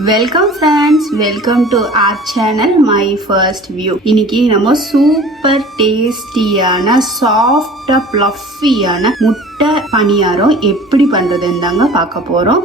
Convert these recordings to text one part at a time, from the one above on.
Welcome friends, welcome to our channel my first view. இன்னைக்கு நம்ம super டேஸ்டியான சாஃப்டா ப்ளஃபியான முட்டை பணியாரம் எப்படி பண்றதுன்னு தாங்க பார்க்க போறோம்.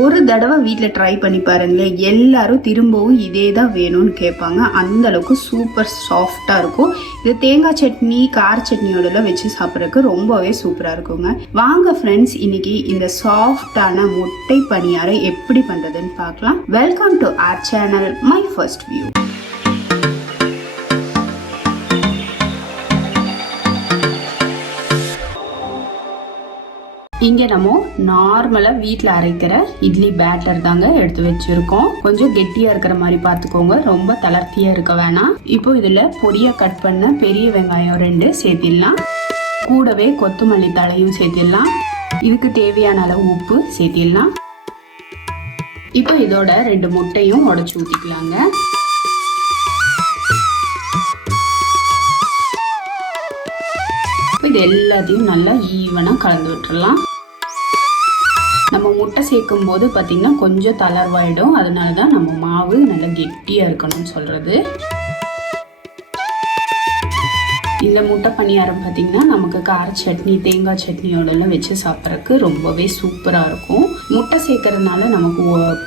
ஒரு தடவை வீட்டில் ட்ரை பண்ணி பாருங்களேன், எல்லாரும் திரும்பவும் இதே தான் வேணும்னு கேட்பாங்க. அந்த அளவுக்கு சூப்பர் சாஃப்டா இருக்கும். இது தேங்காய் சட்னி, கார சட்னியோடலாம் வச்சு சாப்பிட்றதுக்கு ரொம்பவே சூப்பராக இருக்குங்க. வாங்க ஃப்ரெண்ட்ஸ், இன்னைக்கு இந்த சாஃப்டான முட்டை பணியாரம் எப்படி பண்றதுன்னு பார்க்கலாம். Welcome to our channel my first view. இங்கே நம்ம நார்மலாக வீட்டில் அரைக்கிற இட்லி பேட்டர் தாங்க எடுத்து வச்சுருக்கோம். கொஞ்சம் கெட்டியாக இருக்கிற மாதிரி பார்த்துக்கோங்க, ரொம்ப தளர்த்தியாக இருக்க வேணாம். இப்போ இதில் பொடியாக கட் பண்ண பெரிய வெங்காயம் 2 சேர்த்திடலாம். கூடவே கொத்தமல்லி தழையும் சேர்த்திடலாம். இதுக்கு தேவையான அளவு உப்பு சேர்த்திடலாம். இப்போ இதோட 2 முட்டையும் உடைச்சி ஊற்றிக்கலாங்க. இது எல்லாத்தையும் நல்லா ஈவனாக கலந்து விட்டுறலாம். நம்ம முட்டை சேர்க்கும் போது பார்த்தீங்கன்னா கொஞ்சம் தளர்வாயிடும். அதனால தான் நம்ம மாவு நல்லா கெட்டியாக இருக்கணும்னு சொல்கிறது. இந்த முட்டை பணியாரம் பார்த்தீங்கன்னா நமக்கு கார சட்னி, தேங்காய் சட்னியோடலாம் வச்சு சாப்பிட்றதுக்கு ரொம்பவே சூப்பராக இருக்கும். முட்டை சேர்க்கறதுனால நமக்கு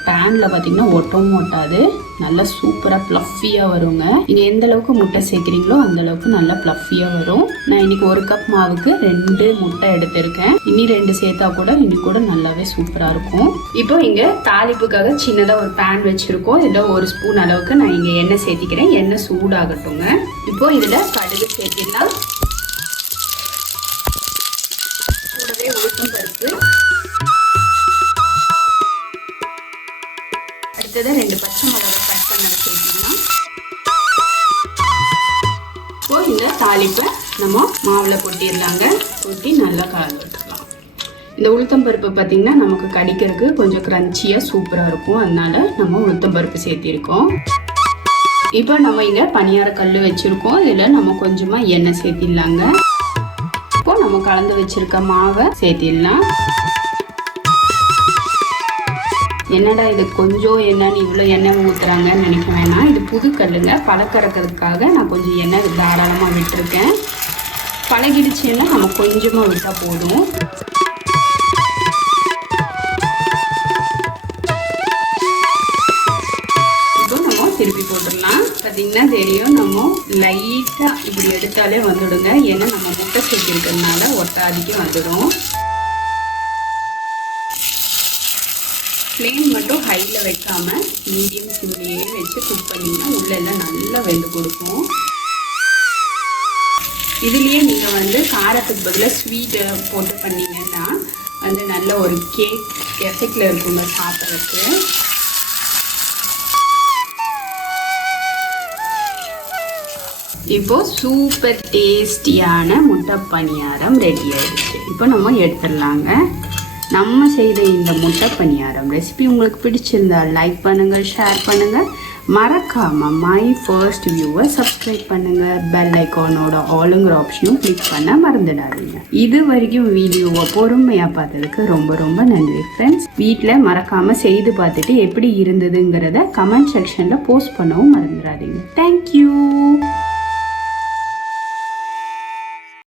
பேனில் பார்த்தீங்கன்னா ஒட்டவும் ஒட்டாது, நல்லா சூப்பராக ப்ளஃபியாக வருங்க. நீங்கள் எந்த அளவுக்கு முட்டை சேர்க்குறீங்களோ அந்த அளவுக்கு நல்லா ப்ளஃபியாக வரும். நான் இன்னைக்கு 1 கப் மாவுக்கு 2 முட்டை எடுத்திருக்கேன். இனி 2 சேர்த்தா கூட இன்னி கூட நல்லாவே சூப்பராக இருக்கும். இப்போ இங்கே தாளிப்புக்காக சின்னதாக ஒரு பேன் வச்சுருக்கோம். இதில் 1 ஸ்பூன் அளவுக்கு நான் இங்கே எண்ணெய் சேர்த்திக்கிறேன். எண்ணெய் சூடாகட்டுங்க. இப்போ இதில் கடுகு சேர்த்திடலாம். கூடவே உளுத்தம் பருப்பு, அடுத்தது 2 பச்சை மிளகாய் கட் பண்ணதை சேர்த்திடலாம். இப்போ இந்த தாளிப்பை நம்ம மாவில் கொட்டிடலாங்க. கொட்டி நல்லா கலந்து விட்டுடலாம். இந்த உளுத்தம் பருப்பு பார்த்தீங்கன்னா நமக்கு கடிக்கிறதுக்கு கொஞ்சம் கிரன்ச்சியாக சூப்பராக இருக்கும். அதனால நம்ம உளுத்தம் பருப்பு சேர்த்திருக்கோம். இப்போ நம்ம இங்கே பணியார கல் வச்சுருக்கோம். இதில் நம்ம கொஞ்சமாக எண்ணெய் சேர்த்திடலாங்க. இப்போ நம்ம கலந்து வச்சுருக்க மாவை சேர்த்திடலாம். என்னடா இது கொஞ்சம் எண்ணெய் இவ்வளோ எண்ணெய் ஊற்றுறாங்கன்னு நினைக்க வேணாம். இது புது கல்லுங்க, பழக்கறக்கிறதுக்காக நான் கொஞ்சம் எண்ணெய் தாராளமாக விட்டுருக்கேன். பழகிடுச்சுன்னா நம்ம கொஞ்சமாக விட்டால் போதும். திருப்பி போட்டுடலாம். பார்த்தீங்கன்னா தெரியும், நம்ம லைட்டாக இப்படி எடுத்தாலே வந்துடுங்க. ஏன்னா நம்ம முட்டை சேர்த்திருக்கிறதுனால ஒட்டாதிக்கு வந்துடும். ஃப்ளேம் மட்டும் ஹையில் வைக்காமல் மீடியம் சிம்லேயே வச்சு குக் பண்ணிங்கன்னா உள்ளெல்லாம் நல்லா வெந்து கொடுக்கும். இதுலேயே நீங்கள் காரத்துக்கு பதிலாக ஸ்வீட்டை போட்டு பண்ணிங்கன்னா நல்ல ஒரு கேக் எஃபெக்டில் இருக்குங்க சாப்பிட்றதுக்கு. இப்போ சூப்பர் டேஸ்டியான முட்டை பணியாரம் ரெடி ஆயிடுச்சு. இப்போ நம்ம எடுத்துடலாங்க. நம்ம செய்த இந்த முட்டை பணியாரம் ரெசிபி உங்களுக்கு பிடிச்சிருந்தா லைக் பண்ணுங்கள், ஷேர் பண்ணுங்கள். மறக்காம மை ஃபர்ஸ்ட் வியூவை சப்ஸ்கிரைப் பண்ணுங்கள். பெல் ஐக்கானோட ஆளுங்கிற ஆப்ஷனும் கிளிக் பண்ண மறந்துடாதீங்க. இது வரைக்கும் வீடியோவை பொறுமையாக பார்த்ததுக்கு ரொம்ப ரொம்ப நன்றி ஃப்ரெண்ட்ஸ். வீட்டில் மறக்காமல் செய்து பார்த்துட்டு எப்படி இருந்ததுங்கிறத கமெண்ட் செக்ஷனில் போஸ்ட் பண்ணவும் மறந்துடாதீங்க. தேங்க்யூ.